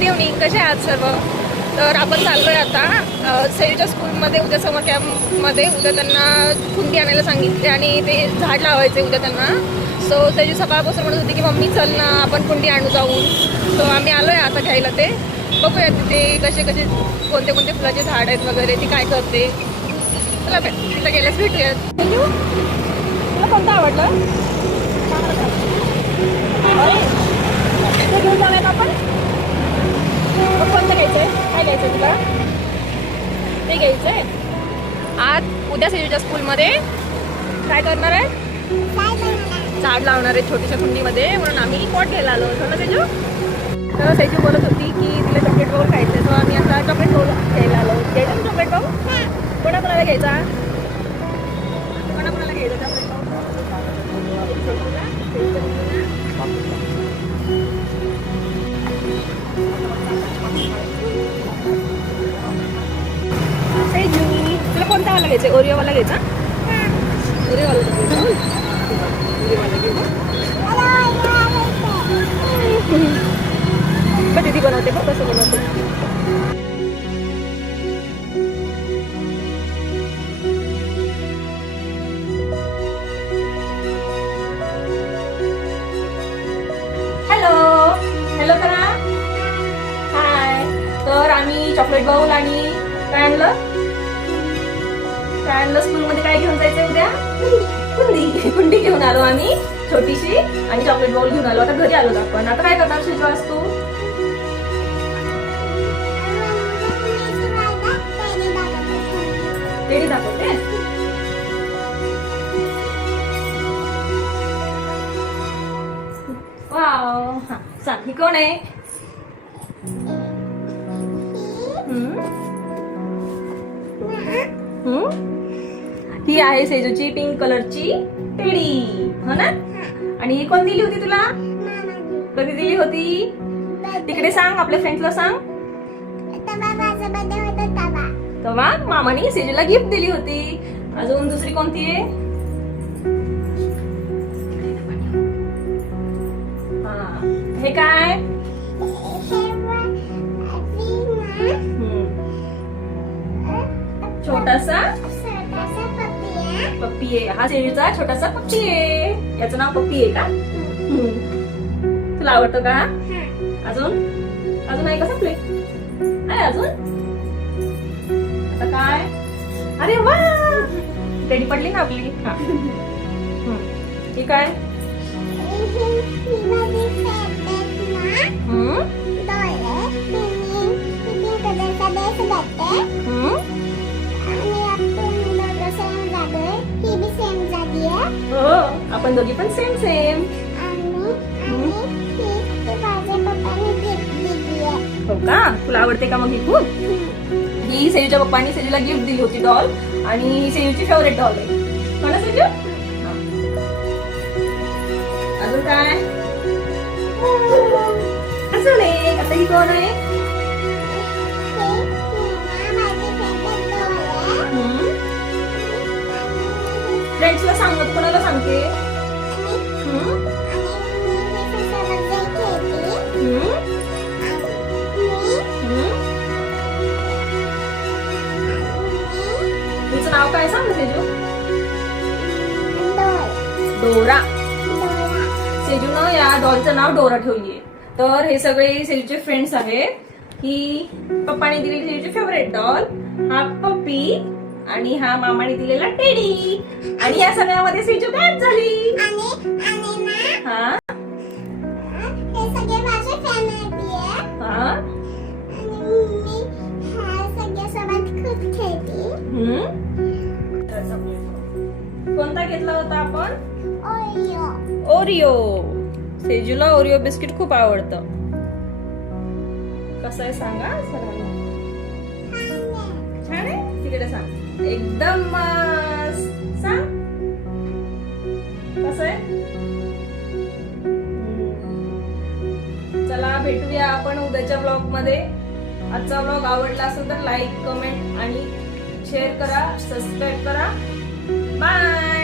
Good evening. कसे आहात सर्व? तर आपण चाललोय आता सेजूच्या स्कूलमध्ये उद्या समर कॅम्पमध्ये. उद्या त्यांना कुंडी आणायला सांगितले आणि ते झाड लावायचे उद्या त्यांना. सो सेजू सकाळपासून म्हणत होती की मम्मी चल ना आपण कुंडी आणू जाऊन. सो आम्ही आलोय आता घ्यायला ते. बघूया तिथे कसे कसे कोणते कोणते फुलाचे झाड आहेत वगैरे, ती काय करते. चला तिथं गेल्यास भेटूयात. तुला कोणतं आवडलं? घेऊन जाऊयात आपण. कोणतं घ्यायचंय? काय घ्यायचं तुला? ते घ्यायचंय. आज उद्या सेजूच्या स्कूलमध्ये काय करणार आहे? झाड लावणार आहे छोट्याशा कुंडीमध्ये, म्हणून आम्ही पॉट घ्यायला आलो होतो ना सेजू. तर सेजू बोलत होती की तिला चॉकलेट बाउल खायचं, सो आम्ही आता चॉकलेट बाउल घ्यायला आलो. घ्यायचा ना चॉकलेट बाउल? कोणाकोणाला घ्यायचा? कोणाकोणाला घ्यायचा चॉकलेट बाउल? सेजू तुला कोणता वाला घ्यायचा? ओरिओवाला घ्यायचा? ओरिओवाला घ्यायचा. दीदी बनवते बघ कसं बनवते. हॅलो हॅलो करा. हाय. तर आम्ही चॉकलेट बाउल आणि काय आणलं स्कूलमध्ये. काय घेऊन जायचंय उद्या? कुंडी घेऊन आलो आम्ही छोटीशी, आणि चॉकलेट बाउल घेऊन आलो. आता घरी आलो आपण. आता काय करणार शिजू आज तू? टेडी दाखवते. वाव. हा सांग, ही कोण आहे? ही आहे सेजूची पिंक कलरची टेडी, हो ना? आणि ही कोण दिली होती तुला? कधी दिली होती? तिकडे सांग, आपल्या फ्रेंड्सला सांग. तेव्हा मामाने सेजूला गिफ्ट दिली होती. अजून दुसरी कोणती आहे? हे काय? छोटासा पप्पी आहे. हा सेजूचा छोटासा पप्पी आहे. याचं नाव पप्पी आहे का? तुला आवडतं का? अजून अजून आहे का संपले? आहे अजून? आता काय? अरे वा, टेडी पडली ना आपली. हा ही काय? हो, आपण दोघी पण सेम सेम. हो का? तुला आवडते का मग ही खूप? ही सेजूच्या पप्पांनी सेजूला गिफ्ट दिली होती डॉल, आणि ही सेजूची फेवरेट डॉल आहे. हो ना सेजू? अजून काय? अजून एक. आता ही कोण आहे? फ्रेंड्सला सांग. कोणाला सांगते? तिचं नाव काय सांग सेजू? डोरा. सेजूनं या डॉलचं नाव डोरा ठेवलीये. तर हे सगळे सेजूचे फ्रेंड्स आहेत. ही पप्पाने दिलेली सेजूची फेवरेट डॉल, हा पप्पी, आणि हा मामाने दिलेला टेडी. आणि या सगळ्यामध्ये सेजू गायब झाली. हा कोणता घेतला होता आपण? ओरिओ. सेजूला ओरिओ बिस्किट खूप आवडतं. कसं आहे सांगा सरांना. छान आहे? तिकडे सांग. एकदम मस्त. सांग कसं आहे. चला भेटूया आपण उद्याच्या ब्लॉग मध्ये. आजचा ब्लॉग आवडला असेल तर लाईक, कमेंट आणि शेअर करा, सबस्क्राईब करा. बाय.